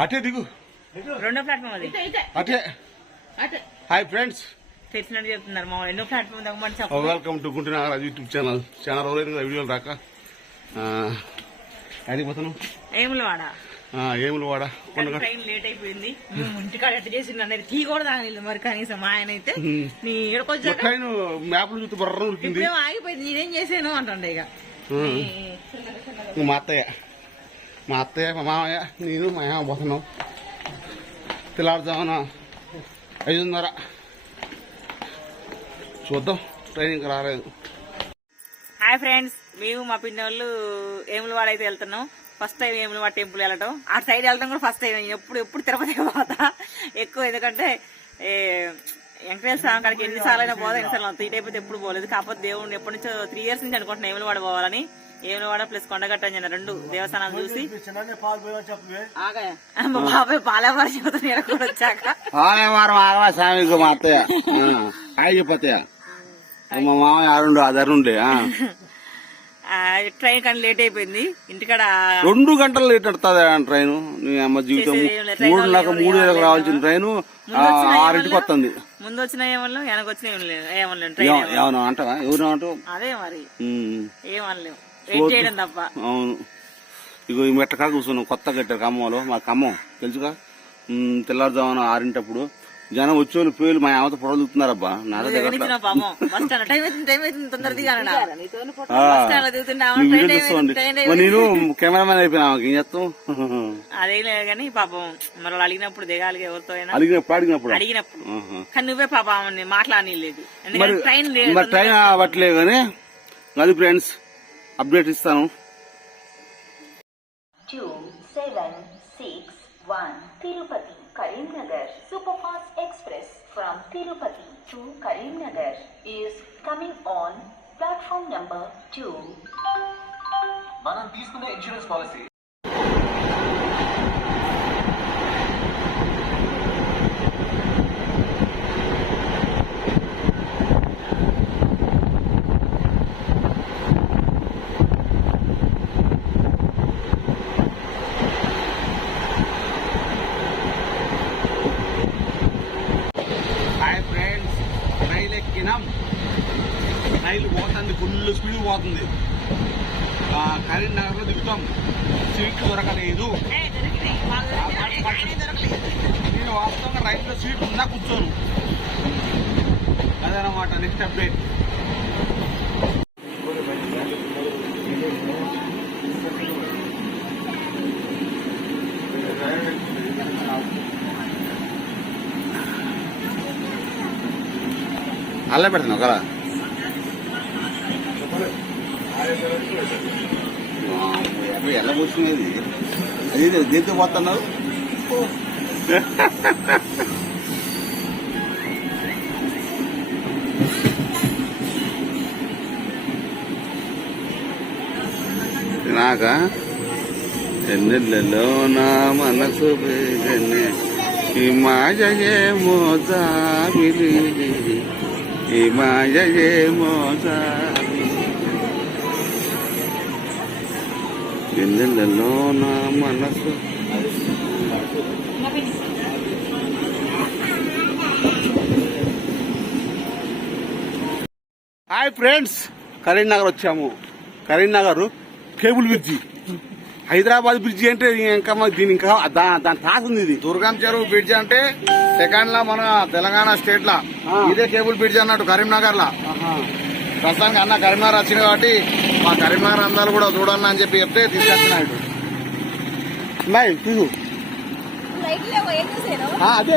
అటే దిగు. రెండో ప్లాట్ఫామ్ అది. అటే. Hi friends. తెలిసినట్టు చెప్తున్నారు మా ఎన్నో ప్లాట్ఫామ్ చెప్పు welcome to Guntur Nagaraju YouTube channel చాలా రోజులైంది కదా వీడియోలు రాక. అడిగి పోతాను ఏములు వాడ ఏములు వాడ ట్రైన్ లేట్ అయిపోయింది. మేము ఇంటికాడ ఎట్ట చేసిండు అనేది టీ కూడా తాగలేదు మరి కనీసం మా ఆయన అయితే. నీ ఇక్కడికి ట్రైన్ మ్యాప్లు చూస్తే బర్ర ఉరికింది. ఇప్పుడేమో ఆగిపోయింది. నేనేం చేశాను అంటుండే ఇక. ఇంక మా అత్తయ్య. మా అత్తయ్య మా మామయ్య నేను మా అమ్మ పోతున్నాం తెల్లారుజామున ఐదున్నర. చూద్దాం ట్రైన్ రాలేదు. హాయ్ ఫ్రెండ్స్ మేము మా పిన్నోళ్ళు వాళ్ళు ఏములవాడ అయితే వెళ్తున్నాం. ఫస్ట్ టైం ఏములవాడ టెంపుల్ వెళ్ళటం. ఆ సైడ్ వెళ్ళడం కూడా ఫస్ట్ టైం ఎప్పుడు ఎప్పుడు తిరుపతి పోతా. ఎక్కువ ఎందుకంటే ఏ, వెంకటేశ్వర స్వామి కాడికి ఎన్నిసార్లు? అయినా పోదా ఎన్నిసార్లు అవుతుంది ఎప్పుడు పోలేదు. కాకపోతే దేవుడిని ఎప్పటి నుంచో త్రీ ఇయర్స్ నుంచి అనుకుంటున్నాను ఏములవాడ పోవాలని. ఏములవాడ ప్లస్ కొండగట్ట అని రెండు దేవస్థానాలు చూసి. మా బాబాయ్ పాలవారి కూడా వచ్చాక. ఆలయవారం ఆగవా స్వామికి మా అత్తయ్య. హాయ్ చెప్పత్తయ్య మా మామయ్య ఆరుండు ట్రైన్ కానీ లేట్ అయిపోయింది. ఇంటికాడ రెండు గంటలు లేట్ పడుతుంది ట్రైన్. నీ అమ్మ జీవితం మూడు నాకు మూడు వేలకు రావాల్సిన ట్రైన్ ఆరింటికి వస్తుంది. ముందు వచ్చిన ఏమన్నా వెనక వచ్చిన ఏమన్నా ట్రైన్ ఏమన్నా. ఏమన్నా అంటావా? ఎవరు అంటావు? అదే మరి. ఏమనలేము అవును. ఇగో ఈ మెట్ట కాడ కూర్చున్నాం కొత్త కట్టారు ఖమ్మంలో మా ఖమ్మం తెలుసుగా? తెల్లారుజామున ఆరింటప్పుడు. జనం వచ్చేవాళ్ళు పేర్లు మా ఆమెతో పొడవుతున్నారబ్బా నా దగ్గర నేను కెమెరామెన్ అయిపోయినా ఏం చేస్తాం? అదే లేదు కానీ పాపం మరి అడిగినప్పుడు దిగాలి ఎవరితో అడిగినప్పుడు. అడిగినప్పుడు. కానీ నువ్వే పాప మాట్లాడలేదు ట్రైన్ లేదు మరి ట్రైన్ అవ్వట్లే కానీ అది ఫ్రెండ్స్ అప్డేట్ ఇస్తాను two seven six one Tirupati Karimnagar Superfast Express from Tirupati to Karimnagar is coming on platform number two. మనం తీసుకున్న ఇన్సూరెన్స్ పాలసీ హాయ్ ఫ్రెండ్స్ రైలు ఎక్కినాం రైలు పోతుంది ఫుల్ స్పీడ్ పోతుంది ఆ, కరీంనగర్లో దిగుతాం సీట్లు దొరకలేదు. నేను వాస్తవంగా రైల్లో సీట్ ఉందా కూర్చోను. అదనమాట నెక్స్ట్ అప్డేట్ అల్ల పెడుతున్నావు కదా ఎలా కూర్చునేది? అది దీంతో పోతున్నావు? నాక ఎన్నెల్లలో నా మనసు వేగనే ఈ మాయే మోజామిలి ఈ మాయే మోజామిలి నా మనసు హాయ్ ఫ్రెండ్స్ కరీంనగర్ వచ్చాము. Karimnagar cable bridge. Hyderabad bridge అంటే ఇంకా దీని ఇంకా దాని తాకు ఉంది ఇది. దుర్గం చెరువు బ్రిడ్జ్ అంటే సెకండ్ లా మన తెలంగాణ స్టేట్ లా. ఇదే కేబుల్ బ్రిడ్జ్ అన్నట్టు కరీంనగర్ లా ప్రస్తుతానికి అన్న కరీంనగర్ వచ్చింది కాబట్టి మా కరీంనగర్ అందాలు కూడా చూడాలని అని చెప్పి చెప్తే చూడు ఆ, అదే